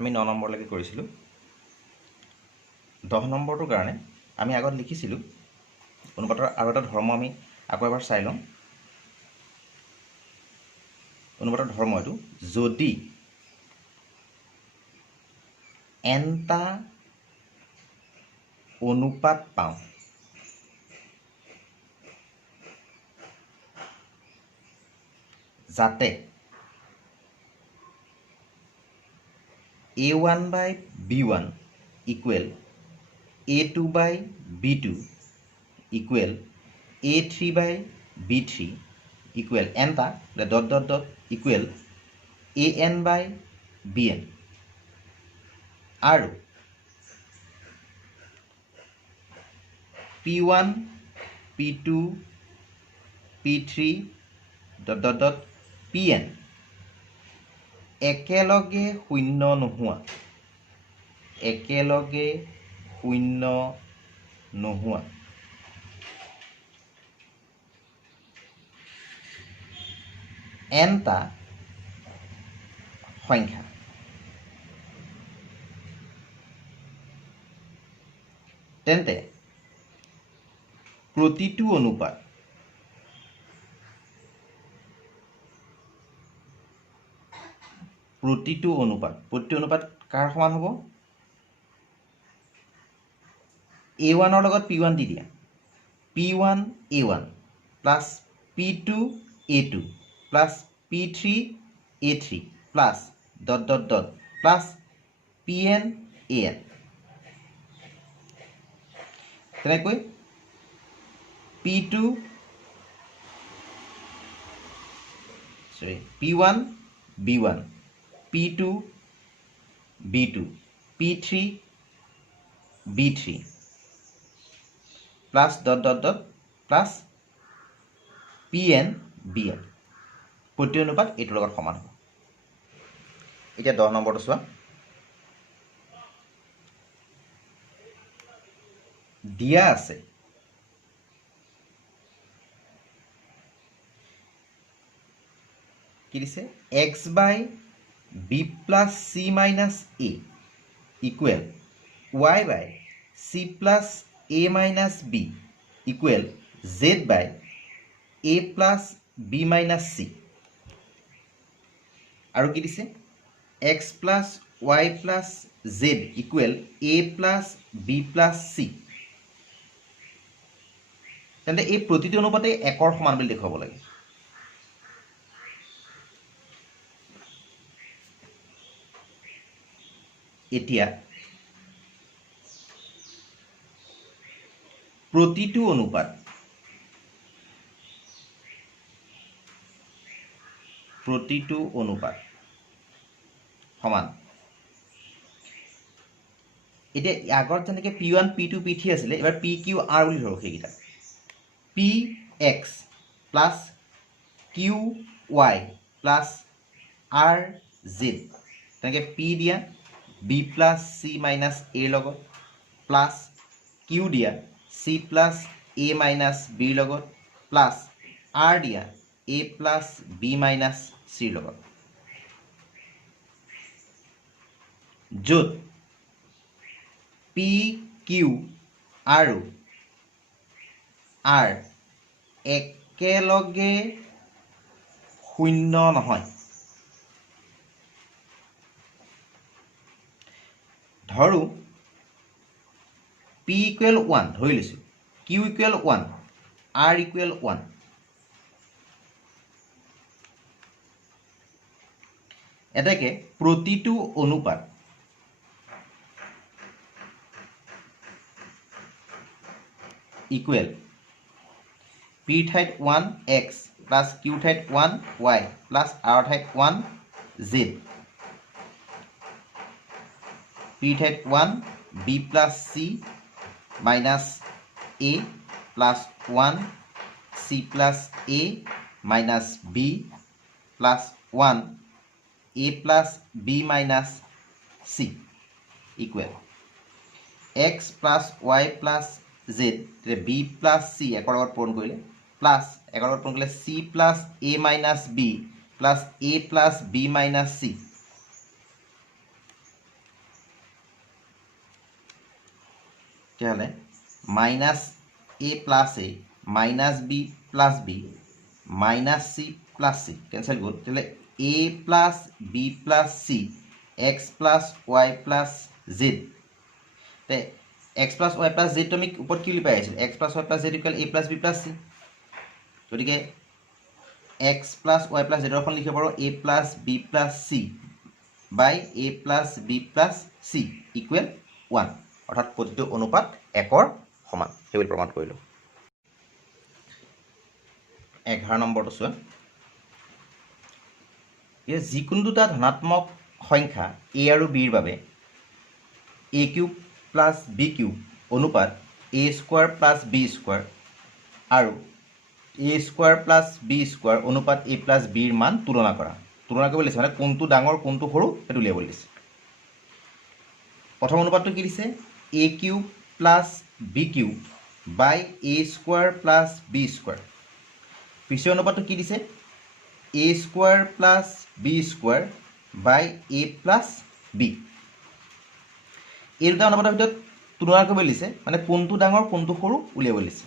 আমি 9 নম্বৰলৈকে কৰিছিলোঁ 10 নম্বৰটোৰ কাৰণে আমি আগত লিখিছিলোঁ অনুপাতৰ আৰু এটা ধৰ্ম আমি আকৌ এবাৰ চাই লওঁ অনুপাতৰ ধৰ্ম এইটো যদি nটা অনুপাত পাওঁ যাতে a1 by b1 equal a2 by b2 equal a3 by b3 equal nটা dot dot dot equal an by bn আৰু p1 p2 p3 dot dot dot pn একেলগে শূন্য নোহোৱা nটা সংখ্যা তেন্তে প্ৰতিটো অনুপাত প্ৰতিটো অনুপাত কাৰ সমান হ'ব a1 ৰ লগত p1 দি দিয়া p1 a1 plus p2 a2 plus p3 a3 plus dot dot dot plus pn an তেনেকৈ p1 b1 p2 b2 p3 b3 plus dot dot dot plus pn bn প্ৰতি অনুপাত এইটোৰ লগত সমান হ'ব এতিয়া 10 নম্বৰটো চোৱা দিয়া আছে কি দিছে x by b plus c minus a equal y by c plus a minus b equal z by a plus b minus c আৰু কি দিছে x plus y plus z equal a plus b plus c তেন্তে এই প্ৰতিটো অনুপাতে একৰ সমান বুলি দেখাব লাগে এতিয়া প্ৰতিটো অনুপাত সমান এতিয়া আগত যেনেকৈ p1 p2 p3 আছিলে এবাৰ pq r বুলি ধৰক সেইকেইটা px plus qy plus rz তেনেকৈ p দিয়া b plus c minus a লগত প্লাছ q দিয়া c plus a minus b লগত প্লাছ r দিয়া a plus b minus c লগত য'ত p q আৰু r একেলগে শূন্য নহয় ধৰো p equal 1 ধৰি লৈছো q equal 1 r equal 1 এটাকে প্ৰতিটো অনুপাত equal p ঠাইত 1 x plus q ঠাইত 1 y plus r ঠাইত 1 z p ঠাইত 1 b plus c minus a plus 1 c plus a minus b plus 1 a plus b minus c equal x plus y plus z b plus c একৰ লগত পূৰণ কৰিলে plus একৰ লগত পূৰণ কৰিলে c plus a minus b plus a plus b minus c তেতিয়াহ'লে minus A plus A minus B plus B minus C plus C cancel গ'ল। তেতিয়াহ'লে A plus B plus C X plus Y plus Z. তে X plus Y plus জেডটো আমি ওপৰত কি বুলি পাই আহিছিলোঁ? X plus Y plus Z equal A plus B plus C. গতিকে এক্স প্লাছ ৱাই প্লাছ জেডৰখন লিখিব পাৰোঁ A plus B plus C by A plus B plus C equal 1, অৰ্থাৎ প্ৰতিটো অনুপাত 1ৰ সমান সেইবুলি প্ৰমাণ কৰিলোঁ। 11 নম্বৰটো চোৱা। যিকোনো দুটা ধনাত্মক সংখ্যা এ আৰু বিৰ বাবে এ কিউব প্লাছ বি কিউব অনুপাত এ স্কোৱাৰ প্লাছ বি স্কোৱাৰ আৰু এ স্কোৱাৰ প্লাছ বি স্কোৱাৰ অনুপাত এ প্লাছ বিৰ মান তুলনা কৰা। তুলনা কৰিব দিছে মানে কোনটো ডাঙৰ কোনটো সৰু সেইটো উলিয়াবলৈ দিছে। প্ৰথম অনুপাতটো কি দিছে? এ কিউব প্লাছ বি কিউব বাই এ স্কোৱাৰ প্লাছ বি স্কোৱাৰ। পিছৰ অনুপাতটো কি দিছে? এ square plus B square by A plus B. এই দুটা অনুপাতৰ ভিতৰত তুলনা কৰিবলৈ দিছে মানে কোনটো ডাঙৰ কোনটো সৰু উলিয়াবলৈ দিছে।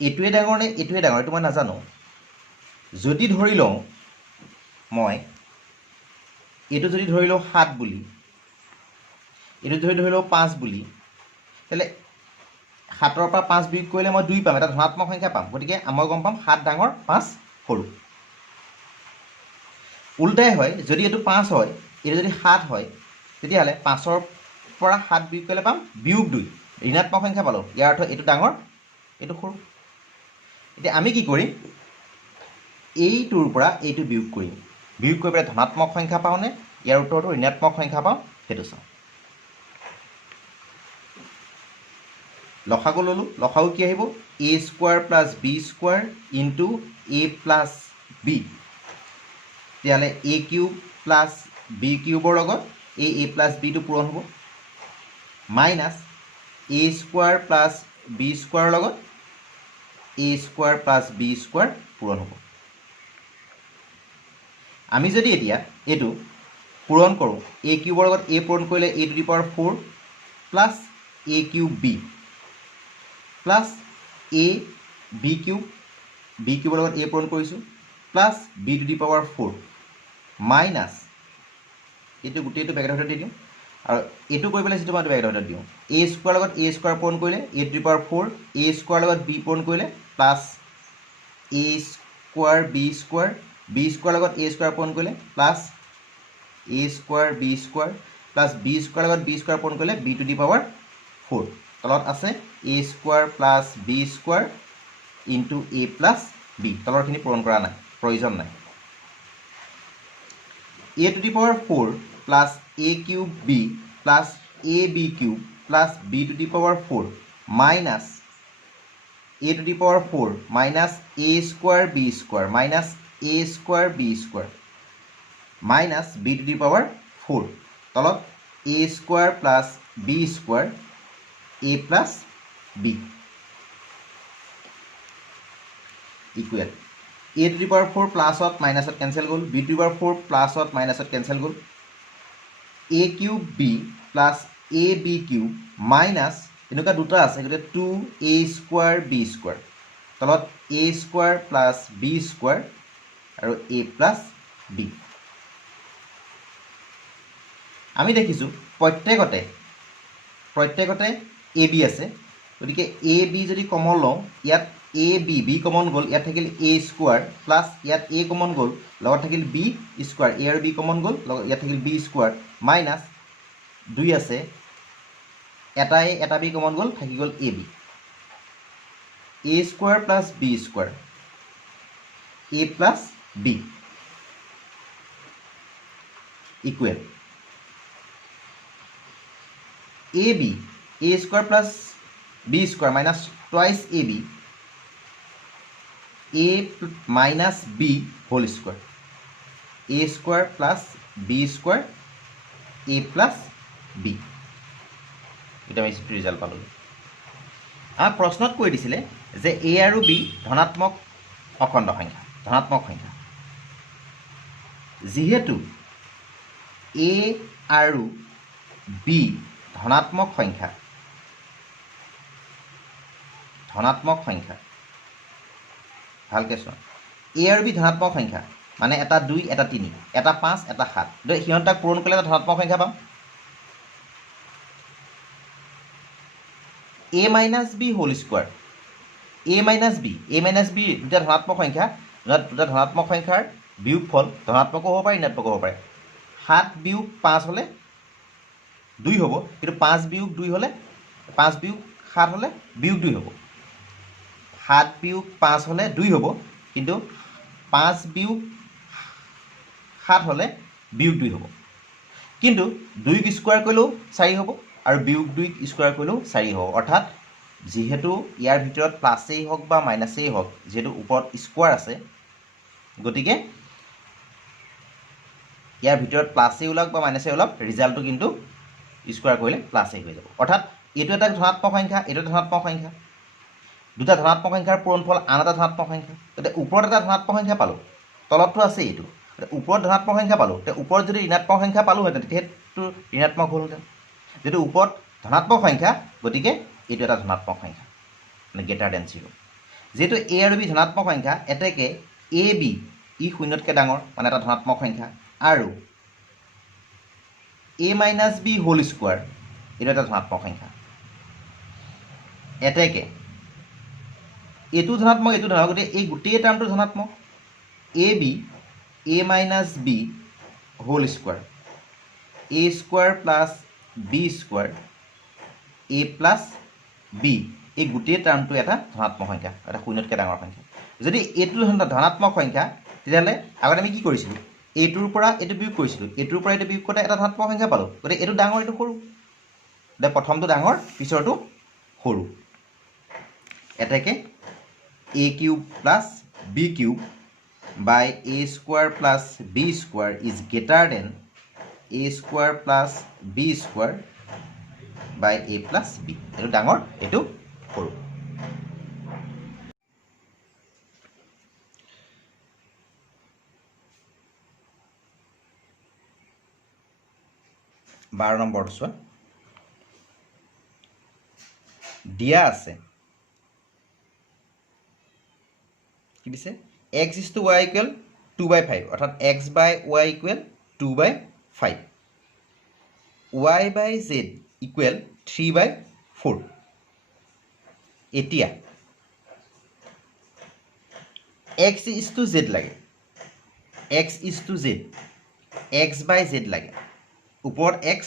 এইটোৱে ডাঙৰ নে এইটোৱে ডাঙৰ এইটো মই নাজানো। যদি ধৰি লওঁ মই এইটো যদি ধৰি লওঁ 7 বুলি, এইটো যদি ধৰি লওঁ 5 বুলি, তেতিয়াহ'লে 7ৰ পৰা 5 বিয়োগ কৰিলে মই 2 পাম, এটা ধনাত্মক সংখ্যা পাম। গতিকে মই গম পাম 7 ডাঙৰ 5 সৰু। উল্টাই হয়, যদি এইটো 5 হয় এইটো যদি 7 হয় তেতিয়াহ'লে 5ৰ পৰা 7 বিয়োগ কৰিলে পাম বিয়োগ 2, ঋণাত্মক সংখ্যা পালোঁ। ইয়াৰ অৰ্থ এইটো ডাঙৰ এইটো সৰু। এতিয়া আমি কি কৰিম? এইটোৰ পৰা এইটো বিয়োগ কৰিম। বিয়োগ কৰি পেলাই ধনাত্মক সংখ্যা পাওঁনে ইয়াৰ উত্তৰটো ঋণাত্মক সংখ্যা পাওঁ সেইটো চাওঁ। লসাগু ল'লোঁ। লসাগু কি আহিব? A square plus B square into A plus B. তেতিয়াহ'লে এ কিউব প্লাছ বি কিউবৰ লগত এ প্লাছ বিটো পূৰণ হ'ব minus A square plus B স্কোৱাৰৰ লগত A square plus B square পূৰণ হ'ব। আমি যদি এতিয়া এইটো পূৰণ কৰোঁ, এ কিউবৰ লগত এ পূৰণ কৰিলে A to the power 4 plus A cube B plus A B কিউবৰ লগত এ পূৰণ কৰিছোঁ plus B to the power 4 minus এইটো গোটেইটো ব্ৰেকেটৰ ভিতৰত দি দিওঁ আৰু এইটো কৰি পেলাই যিটো মই ব্ৰেকেটৰ ভিতৰত দিওঁ এ স্কোৱাৰ লগত এ স্কোৱাৰ পূৰণ কৰিলে A to the power 4, A square লগত বি পূৰণ কৰিলে plus A square B square, B square লগত এ স্কোৱাৰ পূৰণ কৰিলে plus A square B square plus B square লগত বি স্কোৱাৰ পূৰণ কৰিলে বি টু দি পাৱাৰ 4। তলত আছে A square plus B square into A plus B. তলৰখিনি পূৰণ কৰা নাই, প্ৰয়োজন নাই। A to the power 4 plus A cube B plus A B cube plus B to the power 4 minus A to the power 4 minus A square B square minus A square B square minus B to the power 4। তলত A square plus B square A plus B equal A to the power 4 প্লাছত মাইনাছত cancel গ'ল, B to the power 4 প্লাছত মাইনাছত cancel গ'ল, A cube B plus A B cube minus এনেকুৱা দুটা আছে গতিকে 2a স্কোৱাৰ বি স্কোৱাৰ। তলত A square plus B square আৰু এ প্লাছ বি। আমি দেখিছোঁ প্ৰত্যেকতে এ বি আছে। গতিকে এ বি যদি কমন লওঁ ইয়াত এ বি কমন গ'ল, ইয়াত থাকিল এ স্কোৱাৰ প্লাছ ইয়াত এ কমন গ'ল লগত থাকিল বি স্কোৱাৰ, এ আৰু বি কমন গ'ল ইয়াত থাকিল বি স্কোৱাৰ মাইনাছ 2 আছে এটা এ এটা বি কমন গ'ল থাকি গ'ল A B. A square plus B square A plus B equal A B A square plus B square minus twice A B A minus B whole square, A square plus B square A plus B. এটা আমি result পালোঁ। আমাক প্ৰশ্নত কৈ দিছিলে যে এ আৰু B ধনাত্মক অখণ্ড সংখ্যা, ধনাত্মক সংখ্যা। যিহেতু এ আৰু বি ধনাত্মক সংখ্যা ধনাত্মক সংখ্যা ভালকৈ চোৱা এ আৰু বি ধনাত্মক সংখ্যা মানে এটা 2 এটা 3 এটা 5 এটা 7 সিহঁতক পূৰণ কৰিলে এটা ধনাত্মক সংখ্যা পাম a minus b whole square a minus b দুটা ধনাত্মক সংখ্যা দুটা ধনাত্মক সংখ্যাৰ বিয়োগফল ধনাত্মকো হ'ব পাৰে ঋণাত্মকো হ'ব পাৰে 7 বিয়োগ 5 হ'লে 2 হ'ব কিন্তু 5 বিয়োগ 2 হ'লে 5 বিয়োগ 7 হ'লে বিয়োগ 2 হ'ব 7 বিয়োগ 5 হ'লে 2 হ'ব কিন্তু 5 বিয়োগ 7 হ'লে বিয়োগ 2 হ'ব কিন্তু 2 স্কোয়াৰ কৰিলেও 4 হ'ব আৰু বিয়োগ 2 স্কোয়াৰ কৰিলেও 4 হ'ব অৰ্থাৎ যেহেতু ইয়াৰ ভিতৰত প্লাছেই হওক বা মাইনাছেই হওক যেহেতু ওপৰত স্কোয়াৰ আছে গতিকে ইয়াৰ ভিতৰত প্লাছেই ওলাওক বা মাইনাছেই ওলাওক ৰিজাল্টটো কিন্তু স্কোয়াৰ কৰিলে প্লাছেই হৈ যাব অৰ্থাৎ এইটো এটা ধনাত্মক সংখ্যা এইটো ধনাত্মক সংখ্যা দুটা ধনাত্মক সংখ্যাৰ পূৰণফল আন এটা ধনাত্মক সংখ্যা তেতিয়া ওপৰত এটা ধনাত্মক সংখ্যা পালোঁ তলতটো আছে এইটো ওপৰত ধনাত্মক সংখ্যা পালোঁ তেতিয়া ওপৰত যদি ঋণাত্মক সংখ্যা পালোঁহেঁতেন তেতিয়া সেইটো ঋণাত্মক হ'লহেঁতেন যিহেতু ওপৰত ধনাত্মক সংখ্যা গতিকে এইটো এটা ধনাত্মক সংখ্যা মানে গ্ৰেটাৰ দেন 0 যেহেতু এ আৰু বি ধনাত্মক সংখ্যা এতেকে এ বি ই শূন্যতকৈ ডাঙৰ মানে এটা ধনাত্মক সংখ্যা আৰু a minus b whole square এইটো এটা ধনাত্মক সংখ্যা এতেকে এইটো ধনাত্মক এইটো ধনাত্মক গতিকে এই গোটেই টাৰ্মটো ধনাত্মক a b a minus b whole square a square plus b square a plus b এই গোটেই টাৰ্মটো এটা ধনাত্মক সংখ্যা এটা শূন্যতকৈ ডাঙৰ সংখ্যা যদি এইটো ধনাত্মক সংখ্যা তেতিয়াহ'লে আগতে আমি কি কৰিছিলোঁ এইটোৰ পৰা এইটো বিয়োগ কৰিছিলোঁ এইটোৰ পৰা এইটো বিয়োগ কৰোঁতে এটা ধনাত্মক সংখ্যা পালোঁ গতিকে এইটো ডাঙৰ এইটো সৰু এতিয়া প্ৰথমটো ডাঙৰ পিছৰটো সৰু এতেকে a cube plus b cube by a square plus b square is greater than a square plus b square by a plus b এইটো ডাঙৰ এইটো সৰু 12 নম্বৰটো চোৱা দিয়া আছে কি দিছে x is to y equal 2/5 অৰ্থাৎ x by y equal 2/5 y by z equal 3/4 এতিয়া x is to z লাগে x is to z x by z লাগে ওপৰত x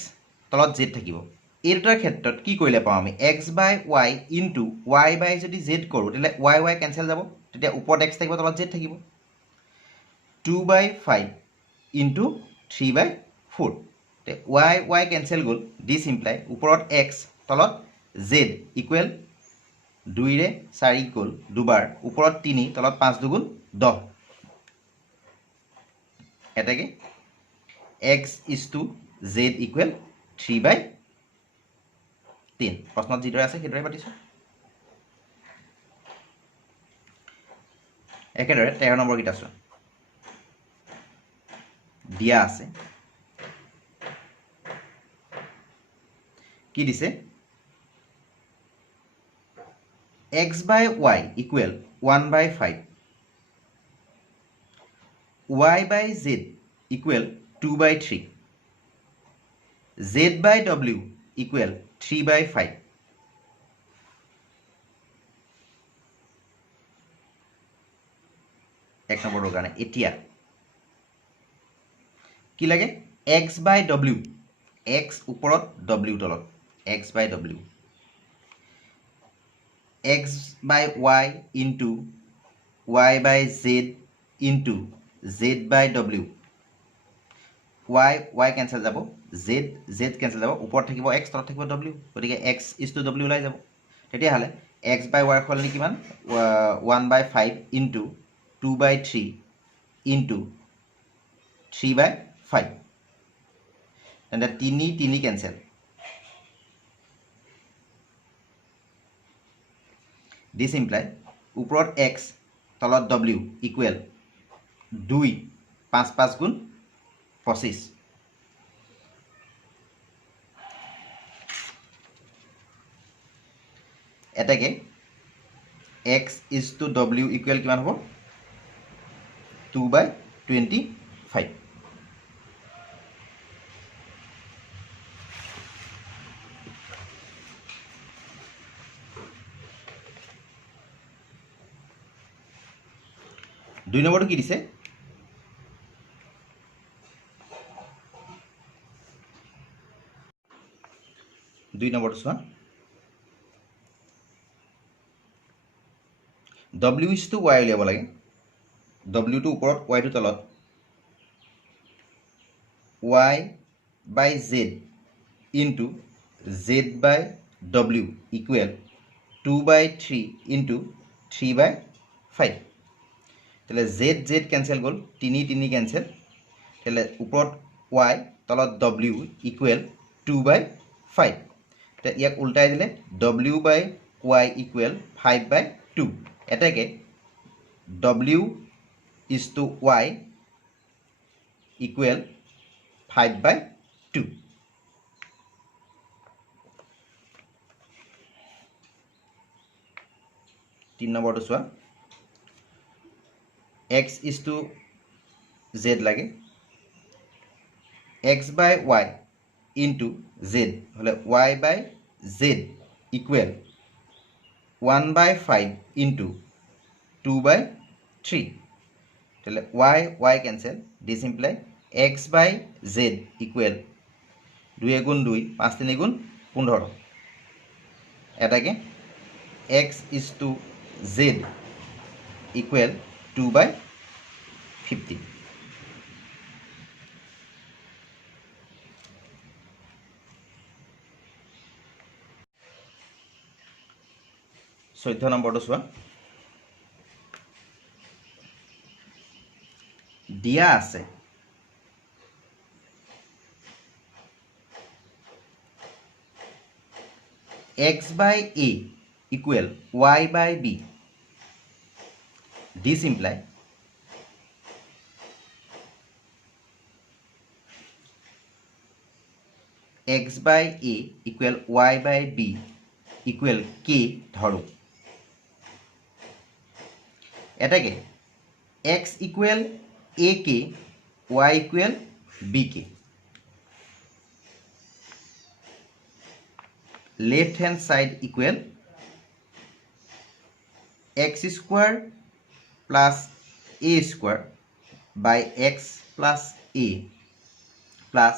তলত z থাকিব এই দুটাৰ ক্ষেত্ৰত কি কৰিলে পাওঁ আমি x by y into y by যদি z কৰোঁ তেতিয়াহ'লে y কেঞ্চেল যাব তেতিয়া ওপৰত x থাকিব তলত z থাকিব 2/5 ইনটু 3/4 y কেঞ্চেল গ'ল দিছ ইমপ্লাই ওপৰত x তলত z ইকুৱেল 2ৰে 4 গ'ল দুবাৰ ওপৰত 3 তলত 5 দুগুণ 10 এটাকে x is to z equal 3/3 প্ৰশ্নত যিদৰে আছে সেইদৰে পাতিছোঁ একেদৰে 13 নম্বৰ কিটা চোৱা দিয়া আছে কি দিছে x by y equal 1/5 y by z equal 2/3 z by w equal 3/5 এক নম্বৰৰ কাৰণে এতিয়া কি লাগে x by w x ওপৰত w তলত x by w x by y into y by z into z by w y cancel যাব z cancel যাব ওপৰত থাকিব x তলত থাকিব w গতিকে x is to w ওলাই যাব তেতিয়াহ'লে x by y সলনি কিমান 1/5 into 2/3 into 3/5 তেন্তে 3 কেঞ্চেল দিছ ইমপ্লাই ওপৰত x তলত w ইকুৱেল 2 5 গুণ 25 এটাকে x is to w equal কিমান হ'ব 2/25 2 নম্বৰটো কি দিছে দুই নম্বৰটো চোৱা w is to y উলিয়াব লাগে w টো ওপৰত y টো তলত y by z into z by w equal 2/3 into 3/5 তাহলে z z কেনসেল গল 3 3 কেনসেল তাহলে ওপৰত y তলত w equal 2/5 তে ইয়াক উল্টাই দিলে w by y equal 5/2 এটাকে w is to y equal 5/2 3 নম্বৰটো চোৱা x is to z লাগে x by y into z হলে y by z equal 1/5 into 2/3 তাহলে y y cancel this imply x by z equal 2 গুণ 2 5 3 গুণ 15 এটাকে x is to z equal 2/15 14 নম্বৰটো চোৱা দিয়া আছে x by a equal y by b this imply x by a equal y by b equal k ধৰো এটাকে x equal ak y equal bk left hand side equal x square plus a square by x plus a plus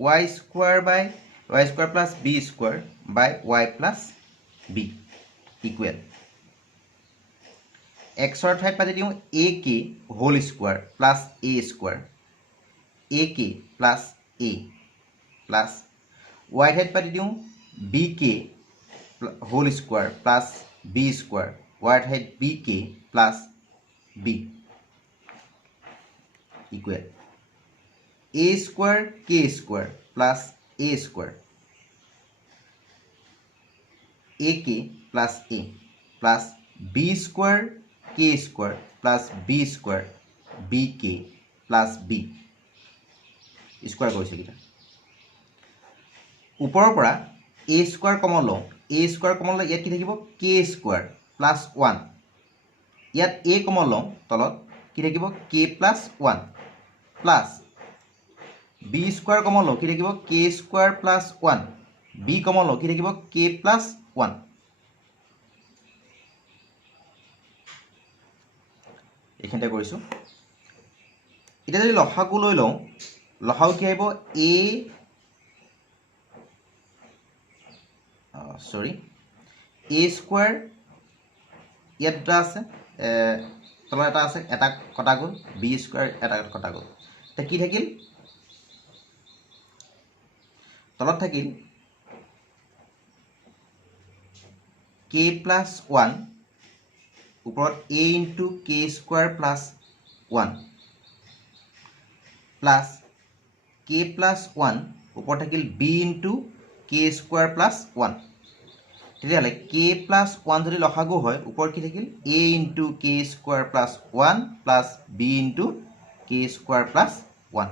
y square plus b square by y plus b equal x or ঠাইত পাতি দিওঁ ak whole square plus a square ak plus a plus y ঠাইত পাতি দিওঁ bk whole square plus b square y ঠাইত bk plus b equal a square k square plus a square ak plus a plus b square k square plus b square bk plus b square কৰিছে কিটা ওপৰৰ পৰা a square common লওঁ a square common লওঁ ইয়াত কি থাকিব k square plus 1 ইয়াত a কমন লওঁ তলত কি থাকিব k plus 1 plus b square common লওঁ কি থাকিব k square plus 1 b common লওঁ কি থাকিব k plus 1 এখানতে কৰিছো এটা যদি লসাগু লৈ লওঁ লসাগু কি আহিব a square ইয়াত এটা আছে তলত এটা আছে এটা কটা গ'ল b square এটা কটা গ'ল তে কি থাকিল তলত থাকিল k plus 1 ওপৰত a into k square plus 1 plus k plus 1 ওপৰত থাকিল b into k square plus 1 তেতিয়াহ'লে k plus 1 যদি লসাগু হয় ওপৰত কি থাকিল a into k square plus 1 plus b into k square plus 1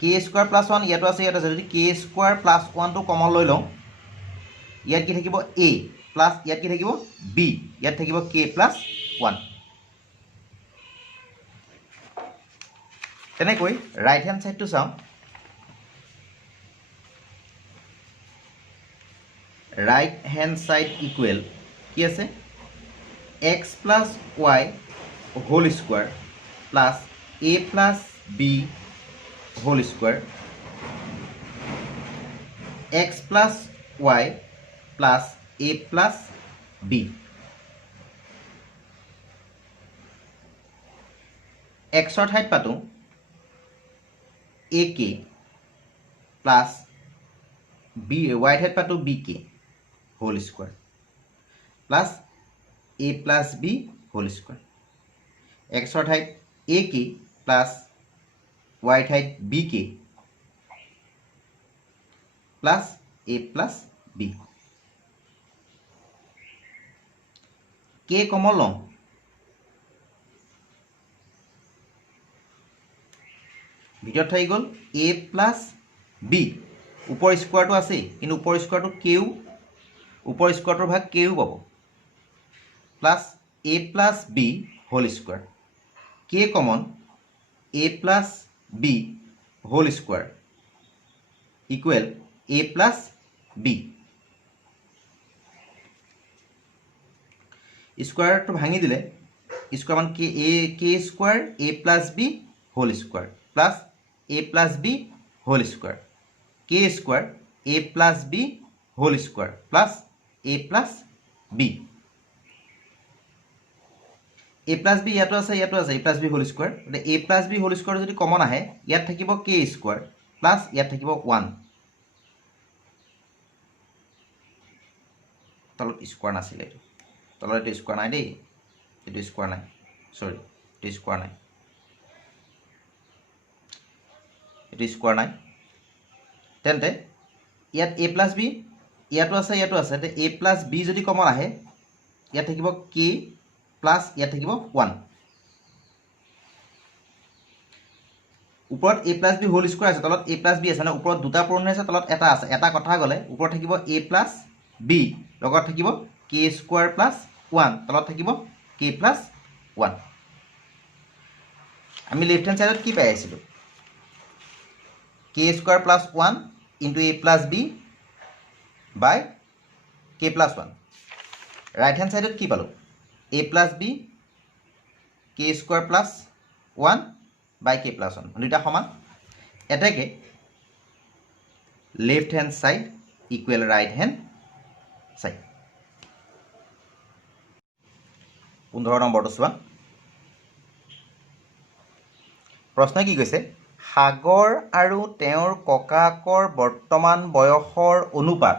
k square plus 1 ইয়াতো আছে ইয়াত আছে যদি k square plus 1 টো কমন লৈ লওঁ ইয়াত কি থাকিব a প্লাছ ইয়াত কি থাকিব b ইয়াত থাকিব k প্লাছ 1 তেনেকৈ ৰাইট হেণ্ড সাইডটো চাওঁ ৰাইট হেণ্ড সাইড ইকুৱেল কি আছে x plus y whole square plus a plus b whole square x plus y plus a plus b x ৰ ঠাইত পাতো ak plus b y ঠাইত পাতো bk whole square plus a plus b whole square x ৰ ঠাইত ak plus y ঠাইত bk plus a plus b k common লওঁ ভিতৰত থাকি গ'ল a plus b ওপৰ স্কোৱাৰটো আছে কিন্তু ওপৰ স্কোৱাৰটো কেও ওপৰ স্কোৱাৰটোৰ ভাগ কেও পাব plus a plus b whole square k common a plus b whole square equal a plus b স্কোৱাৰটো ভাঙি দিলে স্কোৱাৰ মান k square a plus b whole square plus a plus b whole square k square a plus b whole square plus a plus b a plus b ইয়াতো আছে a plus b whole square মানে a plus b whole square যদি common আহে ইয়াত থাকিব k square plus ইয়াত থাকিব 1 তলত স্কোৱাৰ নাছিলে তলত এইটো স্কোৱাৰ নাই দেই এইটো স্কোৱাৰ নাই সৰি এইটো স্কোৱাৰ নাই এইটো স্কোৱাৰ নাই তেন্তে ইয়াত a plus b ইয়াতো আছে a plus b যদি কমন আহে ইয়াত থাকিব k প্লাছ ইয়াত থাকিব 1 ওপৰত a plus b whole square আছে তলত a plus b আছে না ওপৰত দুটা পূৰণ হৈছে তলত এটা আছে এটা কথা গলে ওপৰত থাকিব a plus b লগত থাকিব k স্কোৱাৰ প্লাছ 1 তলত থাকিব k প্লাছ 1 আমি লেফট হেণ্ড সাইডত কি পাই আছিলো k square plus 1 into a plus b by k plus 1 right hand সাইডত কি পালো a plus b k square plus 1 by k plus 1 দুইটা সমান এটাকে left hand side equal right hand side 15 নম্বৰটো চোৱা প্ৰশ্ন কি কৈছে সাগৰ আৰু তেওঁৰ ককাকৰ বৰ্তমান বয়সৰ অনুপাত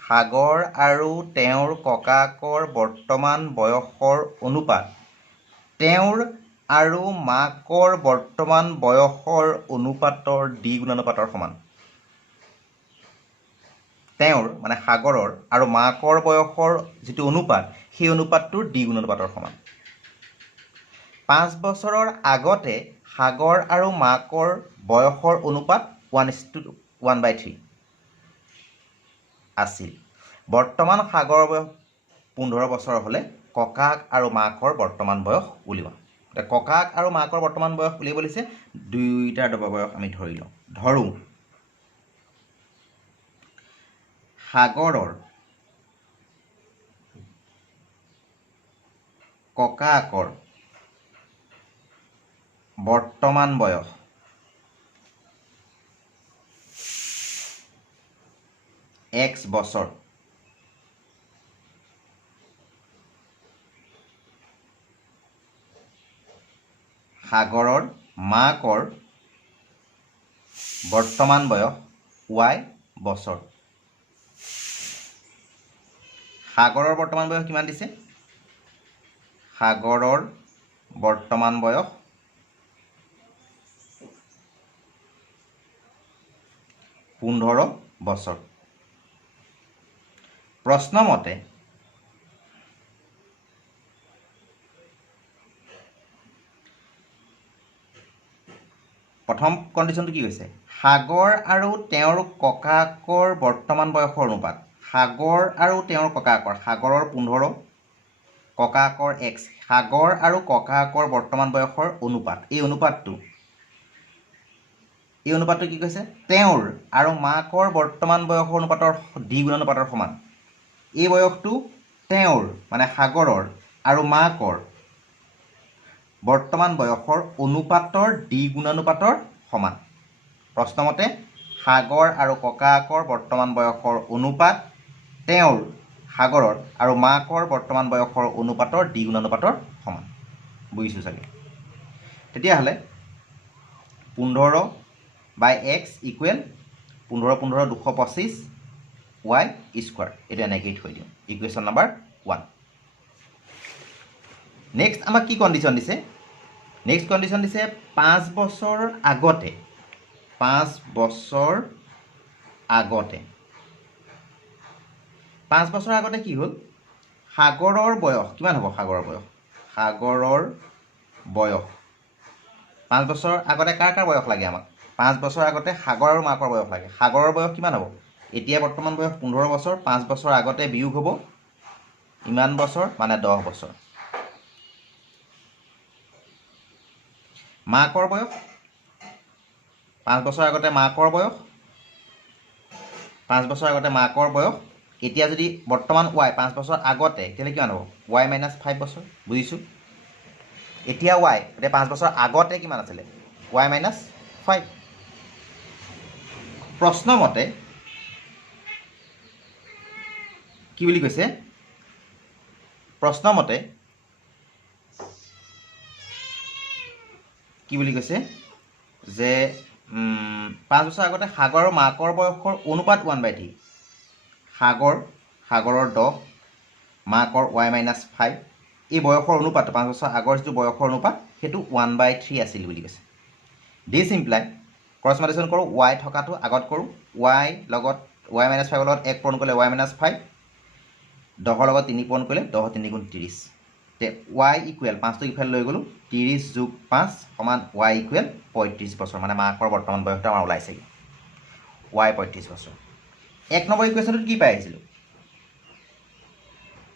সাগৰ আৰু তেওঁৰ ককাকৰ বৰ্তমান বয়সৰ অনুপাত তেওঁৰ আৰু মাকৰ বৰ্তমান বয়সৰ অনুপাতৰ দ্বিগুণানুপাতৰ সমান তেওঁৰ মানে সাগৰৰ আৰু মাকৰ বয়সৰ যিটো অনুপাত সেই অনুপাতটোৰ দ্বিগুণানুপাতৰ সমান 5 বছৰৰ আগতে সাগৰ আৰু মাকৰ বয়সৰ অনুপাত 1:1/3 আছিল বৰ্তমান সাগৰৰ বয়স 15 বছৰ হলে ককাক আৰু মাকৰ বৰ্তমান বয়স উলিওৱা ককাক আৰু মাকৰ বৰ্তমান বয়স উলিয়াব দিছে দুইটাৰ বয়স আমি ধৰো সাগৰৰ ককাকৰ বৰ্তমান বয়স x বছৰ সাগৰৰ মাকৰ বৰ্তমান বয়স y বছৰ সাগৰৰ বৰ্তমান বয়স কিমান দিছে সাগৰৰ বৰ্তমান বয়স 15 বছৰ প্ৰশ্ন মতে প্ৰথম কণ্ডিশ্যনটো কি কৈছে সাগৰ আৰু তেওঁৰ ককাকৰ বৰ্তমান বয়সৰ অনুপাত সাগৰ আৰু তেওঁৰ ককাকৰ সাগৰৰ 15 ককাকৰ x সাগৰ আৰু ককাকৰ বৰ্তমান বয়সৰ অনুপাত এই অনুপাতটো কি কৈছে তেওঁৰ আৰু মাকৰ বৰ্তমান বয়সৰ অনুপাতৰ দ্বিগুণানুপাতৰ সমান এই বয়সটো তেওঁৰ মানে সাগৰৰ আৰু মাকৰ বৰ্তমান বয়সৰ অনুপাতৰ দ্বিগুণানুপাতৰ সমান প্ৰশ্নমতে সাগৰ আৰু ককাকৰ বৰ্তমান বয়সৰ অনুপাত তেওঁৰ সাগৰৰ আৰু মাকৰ বৰ্তমান বয়সৰ অনুপাতৰ দ্বিগুণানুপাতৰ সমান বুজিছোঁ চাগে তেতিয়াহ'লে 15 বাই x ইকুৱেল 15 15 225 y স্কোৱাৰ এইটো এনেকৈ থৈ দিওঁ ইকুৱেশ্যন নম্বৰ 1 নেক্সট আমাক কি কণ্ডিশ্যন দিছে নেক্সট কণ্ডিশ্যন দিছে 5 বছৰ আগতে 5 বছৰ আগতে 5 বছৰ আগতে কি হ'ল সাগৰৰ বয়স কিমান হ'ব সাগৰৰ বয়স 5 বছৰ আগতে কাৰ বয়স লাগে আমাক 5 বছৰ আগতে সাগৰ আৰু মাকৰ বয়স লাগে সাগৰৰ বয়স কিমান হ'ব এতিয়া বৰ্তমান বয়স 15 বছৰ 5 বছৰ আগতে বিয়োগ হ'ব ইমান বছৰ মানে 10 বছৰ মাকৰ বয়স 5 বছৰ আগতে মাকৰ বয়স 5 বছৰ আগতে মাকৰ বয়স এতিয়া যদি বৰ্তমান y 5 বছৰ আগতে তেতিয়াহ'লে কিমান হ'ব y - 5 বছৰ বুজিছোঁ এতিয়া y এতিয়া 5 বছৰ আগতে কিমান আছিলে y - 5 প্ৰশ্নমতে কি বুলি কৈছে প্ৰশ্নমতে কি বুলি কৈছে যে 5 বছৰ আগতে সাগৰ আৰু মাকৰ বয়সৰ অনুপাত 1/3 সাগৰৰ 10 মাকৰ y - 5 এই বয়সৰ অনুপাত 5 বছৰ আগৰ যিটো বয়সৰ অনুপাত সেইটো 1/3 আছিল বুলি কৈছে দিছ ইমপ্লাই ক্ৰছ মাল্টিপ্লিকেশ্যন কৰোঁ y থকাটো আগত কৰোঁ y লগত y - 5 লগত 1 পূৰণ কৰিলে y - 5 10ৰ লগত 3 পূৰণ কৰিলে 10 3 গুণ 30 তে y ইকুৱেল 5টো ইফালে লৈ গ'লোঁ 30 + 5 = y ইকুৱেল 35 বছৰ মানে মাকৰ বৰ্তমান বয়সটো আমাৰ ওলাইছেগৈ y 35 বছৰ 1 নম্বৰ ইকুৱেশ্যনটোত কি পাই আহিছিলোঁ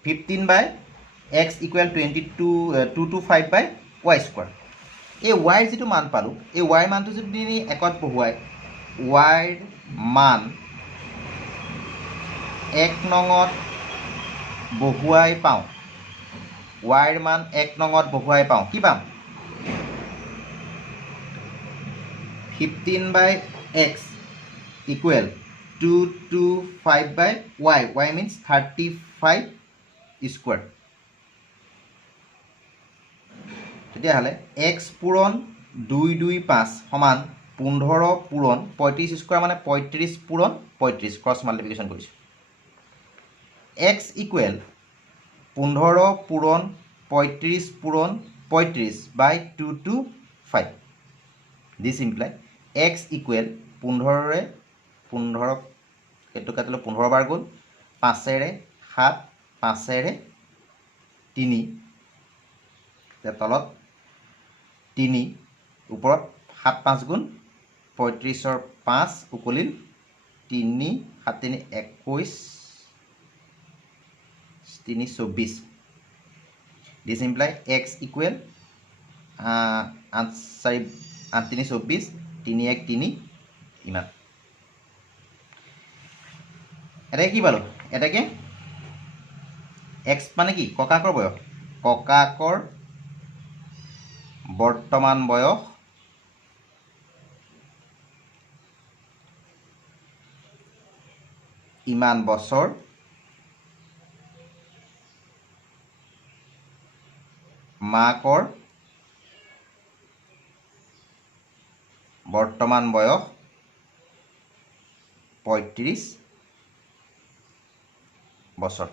15/x ইকুৱেল 225/y স্কোৱাৰ এই y যিটো মান পালোঁ এই y মানটো যদি একত বহুৱাই y মান 1 নঙত বহুৱাই পাওঁ y মান 1 নঙত বহুৱাই পাওঁ কি পাম 15/x equal 225/y y means 35 square তেতিয়াহ'লে x পূৰণ 225 সমান 15 পূৰণ 35 স্কোৱাৰ মানে 35 পূৰণ 35 ক্ৰছ মাল্টিপ্লিকেশ্যন কৰিছোঁ x ইকুৱেল 15 পূৰণ 35 পূৰণ 35/225 দিছ ইমপ্লাই x ইকুৱেল 15ৰে 15 এইটো কাটিলোঁ 15 বাৰ গ'ল 5ৰে 7 5ৰে 3 তলত 3 ওপৰত 7 5 গুণ 35ৰ 5 উকলিল 3 7 3 21 3 24 দিছ ইমপ্লাই x ইকুৱেল 8 4 8 3 24 3 1 3 ইমান এটাকে কি পালোঁ এটাকে x মানে কি ককাকৰ বয়স ককাকৰ বৰ্তমান বয়স ইমান বছৰ মাকৰ বৰ্তমান বয়স 35 বছৰ